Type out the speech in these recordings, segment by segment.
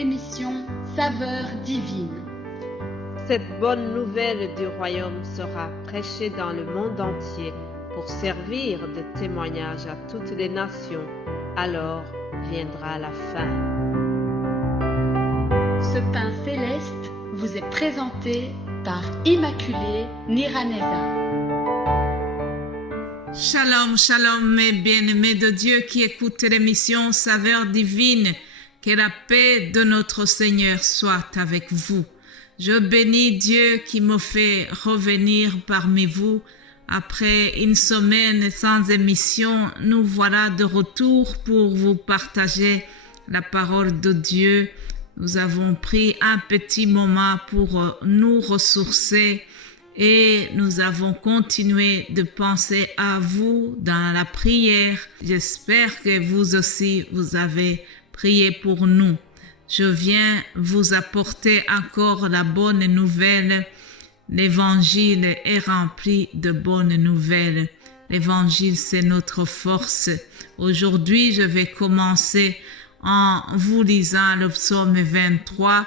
l'émission Saveur divine. Cette bonne nouvelle du royaume sera prêchée dans le monde entier pour servir de témoignage à toutes les nations. Alors viendra la fin. Ce pain céleste vous est présenté par Immaculée Niraneza. Shalom, shalom, mes bien-aimés de Dieu qui écoutent l'émission Saveur divine. Que la paix de notre Seigneur soit avec vous. Je bénis Dieu qui me fait revenir parmi vous. Après une semaine sans émission, nous voilà de retour pour vous partager la parole de Dieu. Nous avons pris un petit moment pour nous ressourcer et nous avons continué de penser à vous dans la prière. J'espère que vous aussi, vous avez prié pour nous. Je viens vous apporter encore la bonne nouvelle. L'évangile est rempli de bonnes nouvelles. L'évangile, c'est notre force. Aujourd'hui, je vais commencer en vous lisant le psaume 23.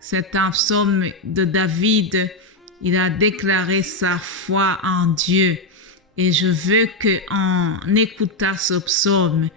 C'est un psaume de David. Il a déclaré sa foi en Dieu. Et je veux qu'en écoutant ce psaume,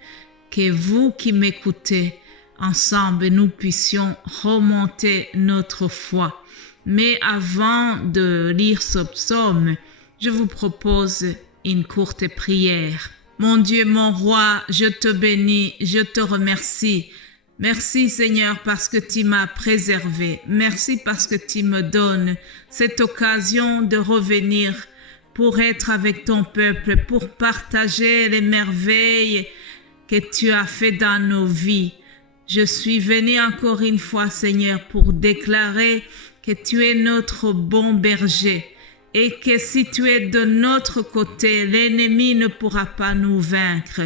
que vous qui m'écoutez, ensemble, nous puissions remonter notre foi. Mais avant de lire ce psaume, je vous propose une courte prière. Mon Dieu, mon roi, je te bénis, je te remercie. Merci Seigneur parce que tu m'as préservé. Merci parce que tu me donnes cette occasion de revenir pour être avec ton peuple, pour partager les merveilles que tu as fait dans nos vies. Je suis venu encore une fois, Seigneur, pour déclarer que tu es notre bon berger et que si tu es de notre côté, l'ennemi ne pourra pas nous vaincre.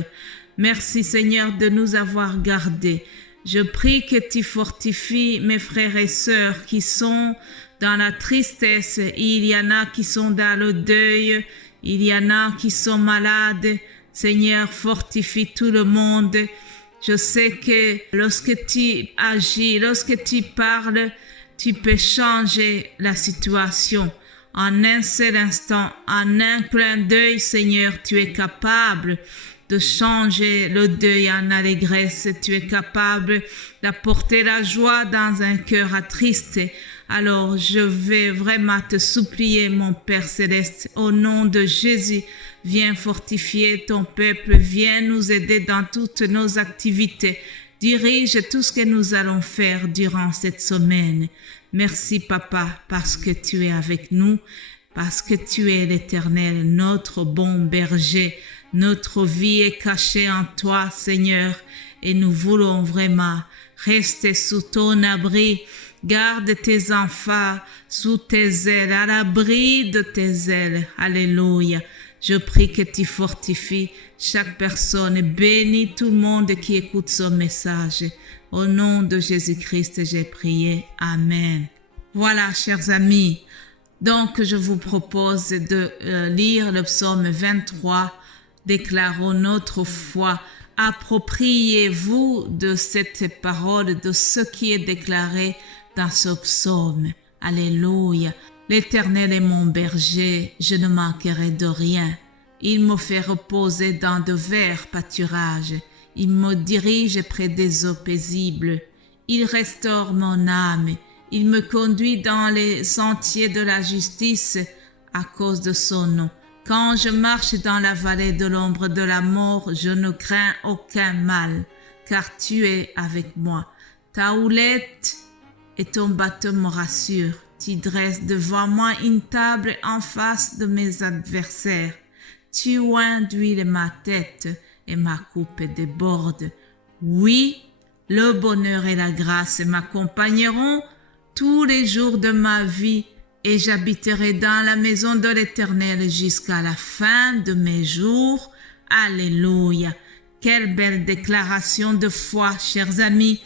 Merci, Seigneur, de nous avoir gardés. Je prie que tu fortifies mes frères et sœurs qui sont dans la tristesse. Il y en a qui sont dans le deuil. Il y en a qui sont malades. Seigneur, fortifie tout le monde. Je sais que lorsque tu agis, lorsque tu parles, tu peux changer la situation. En un seul instant, en un clin d'œil, Seigneur, tu es capable de changer le deuil en allégresse. Tu es capable d'apporter la joie dans un cœur attristé. Alors, je vais vraiment te supplier, mon Père Céleste, au nom de Jésus, viens fortifier ton peuple, viens nous aider dans toutes nos activités. Dirige tout ce que nous allons faire durant cette semaine. Merci, Papa, parce que tu es avec nous, parce que tu es l'Éternel, notre bon berger. Notre vie est cachée en toi, Seigneur, et nous voulons vraiment rester sous ton abri. Garde tes enfants sous tes ailes, à l'abri de tes ailes. Alléluia. Je prie que tu fortifies chaque personne. Bénis tout le monde qui écoute ce message. Au nom de Jésus-Christ, j'ai prié. Amen. Voilà, chers amis. Donc, je vous propose de lire le psaume 23. Déclarons notre foi. Appropriez-vous de cette parole, de ce qui est déclaré dans ce psaume. Alléluia. L'Éternel est mon berger, je ne manquerai de rien. Il me fait reposer dans de verts pâturages. Il me dirige près des eaux paisibles. Il restaure mon âme. Il me conduit dans les sentiers de la justice à cause de son nom. Quand je marche dans la vallée de l'ombre de la mort, je ne crains aucun mal, car tu es avec moi. Ta houlette et ton bâton me rassurent. Tu dresses devant moi une table en face de mes adversaires. Tu oins d'huile ma tête et ma coupe déborde. Oui, le bonheur et la grâce m'accompagneront tous les jours de ma vie et j'habiterai dans la maison de l'Éternel jusqu'à la fin de mes jours. Alléluia. Quelle belle déclaration de foi, chers amis.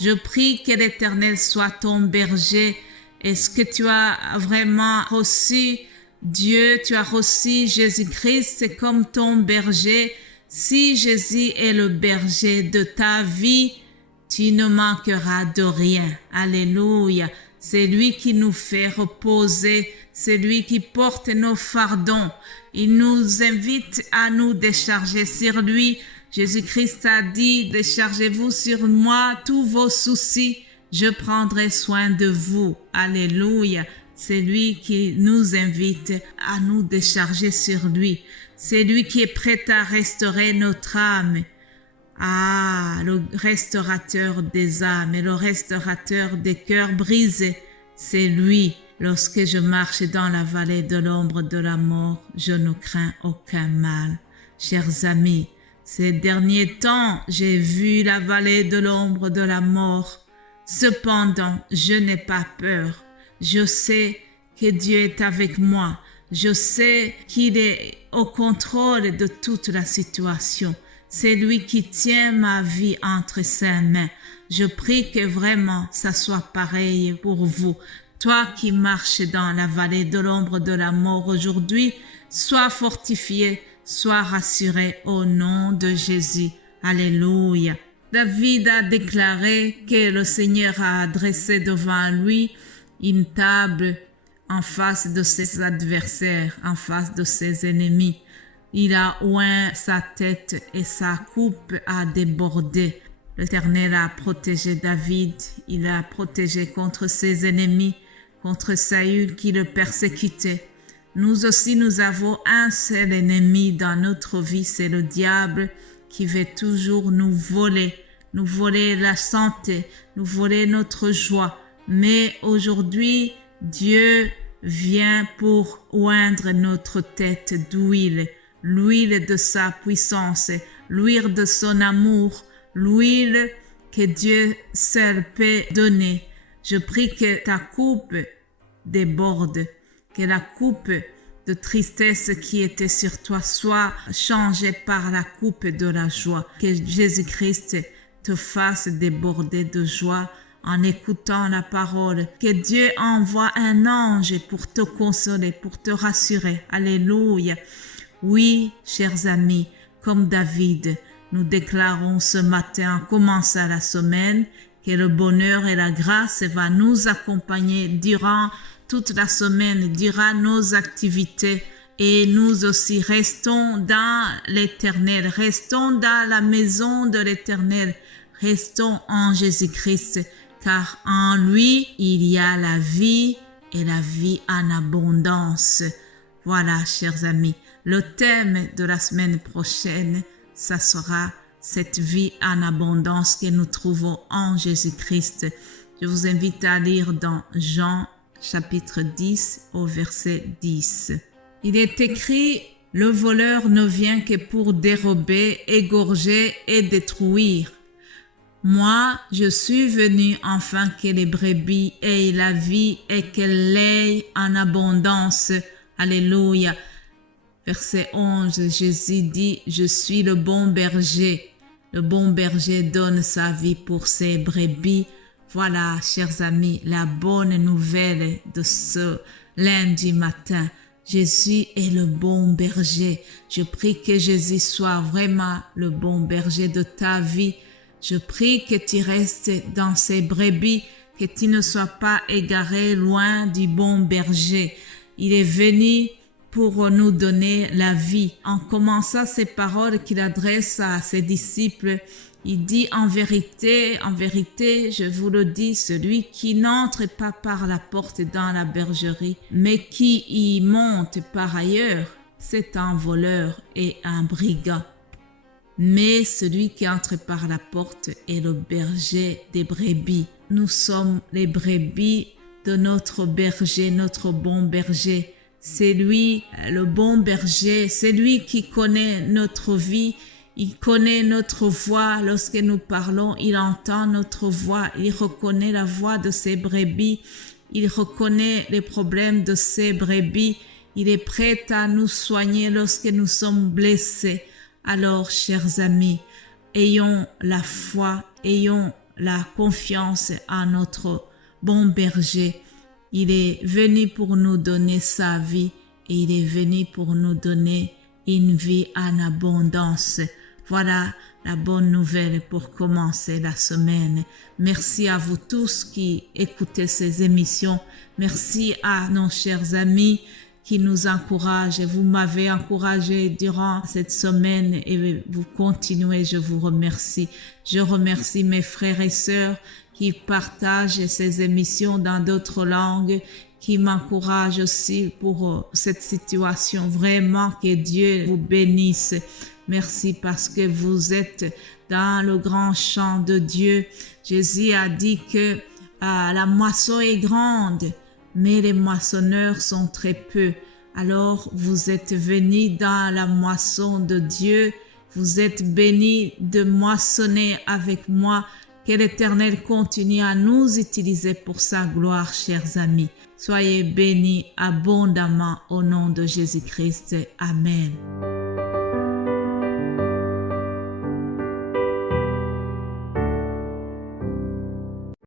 Je prie que l'Éternel soit ton berger. Est-ce que tu as vraiment reçu Dieu, tu as reçu Jésus-Christ comme ton berger? Si Jésus est le berger de ta vie, Tu ne manqueras de rien. Alléluia. C'est lui qui nous fait reposer. C'est lui qui porte nos fardons. Il nous invite à nous décharger sur lui. Jésus-Christ a dit, déchargez-vous sur moi tous vos soucis. Je prendrai soin de vous. Alléluia. C'est lui qui nous invite à nous décharger sur lui. C'est lui qui est prêt à restaurer notre âme. Ah, le restaurateur des âmes et le restaurateur des cœurs brisés, c'est lui. Lorsque je marche dans la vallée de l'ombre de la mort, je ne crains aucun mal. Chers amis, ces derniers temps, j'ai vu la vallée de l'ombre de la mort. Cependant, je n'ai pas peur. Je sais que Dieu est avec moi. Je sais qu'il est au contrôle de toute la situation. C'est lui qui tient ma vie entre ses mains. Je prie que vraiment ça soit pareil pour vous. Toi qui marches dans la vallée de l'ombre de la mort aujourd'hui, sois fortifié, sois rassuré au nom de Jésus. Alléluia. David a déclaré que le Seigneur a dressé devant lui une table en face de ses adversaires, en face de ses ennemis. Il a oint sa tête et sa coupe a débordé. L'Éternel a protégé David, il l'a protégé contre ses ennemis, contre Saül qui le persécutait. Nous aussi, nous avons un seul ennemi dans notre vie, c'est le diable qui veut toujours nous voler la santé, nous voler notre joie. Mais aujourd'hui, Dieu vient pour oindre notre tête d'huile, l'huile de sa puissance, l'huile de son amour, l'huile que Dieu seul peut donner. Je prie que ta coupe déborde, que la coupe de tristesse qui était sur toi soit changée par la coupe de la joie, que Jésus-Christ te fasse déborder de joie en écoutant la parole, que Dieu envoie un ange pour te consoler, pour te rassurer. Alléluia. Oui, chers amis, comme David, nous déclarons ce matin, en commençant la semaine, que le bonheur et la grâce va nous accompagner durant toute la semaine, durant nos activités. Et nous aussi restons dans l'Éternel, restons dans la maison de l'Éternel, restons en Jésus-Christ, car en lui, il y a la vie et la vie en abondance. Voilà, chers amis, le thème de la semaine prochaine, ça sera cette vie en abondance que nous trouvons en Jésus-Christ. Je vous invite à lire dans Jean chapitre 10 au verset 10. Il est écrit, « Le voleur ne vient que pour dérober, égorger et détruire. Moi, je suis venu afin que les brebis aient la vie et qu'elles l'aient en abondance. » Alléluia. Verset 11, Jésus dit, « Je suis le bon berger. Le bon berger donne sa vie pour ses brebis. » Voilà, chers amis, la bonne nouvelle de ce lundi matin. Jésus est le bon berger. Je prie que Jésus soit vraiment le bon berger de ta vie. Je prie que tu restes dans ces brebis, que tu ne sois pas égaré loin du bon berger. Il est venu pour nous donner la vie. En commençant ces paroles qu'il adresse à ses disciples, il dit en vérité, je vous le dis, celui qui n'entre pas par la porte dans la bergerie, mais qui y monte par ailleurs, c'est un voleur et un brigand. Mais celui qui entre par la porte est le berger des brebis. Nous sommes les brebis de notre berger, notre bon berger. C'est lui, le bon berger, c'est lui qui connaît notre vie. Il connaît notre voix. Lorsque nous parlons, il entend notre voix. Il reconnaît la voix de ses brebis. Il reconnaît les problèmes de ses brebis. Il est prêt à nous soigner lorsque nous sommes blessés. Alors, chers amis, ayons la foi, ayons la confiance en notre bon berger. Il est venu pour nous donner sa vie et il est venu pour nous donner une vie en abondance. Voilà la bonne nouvelle pour commencer la semaine. Merci à vous tous qui écoutez ces émissions. Merci à nos chers amis qui nous encouragent. Vous m'avez encouragé durant cette semaine et vous continuez. Je vous remercie. Je remercie mes frères et sœurs qui partagent ces émissions dans d'autres langues, qui m'encouragent aussi pour cette situation. Vraiment que Dieu vous bénisse. Merci parce que vous êtes dans le grand champ de Dieu. Jésus a dit que la moisson est grande, mais les moissonneurs sont très peu. Alors vous êtes venus dans la moisson de Dieu. Vous êtes bénis de moissonner avec moi. Que l'Éternel continue à nous utiliser pour sa gloire, chers amis. Soyez bénis abondamment au nom de Jésus-Christ. Amen.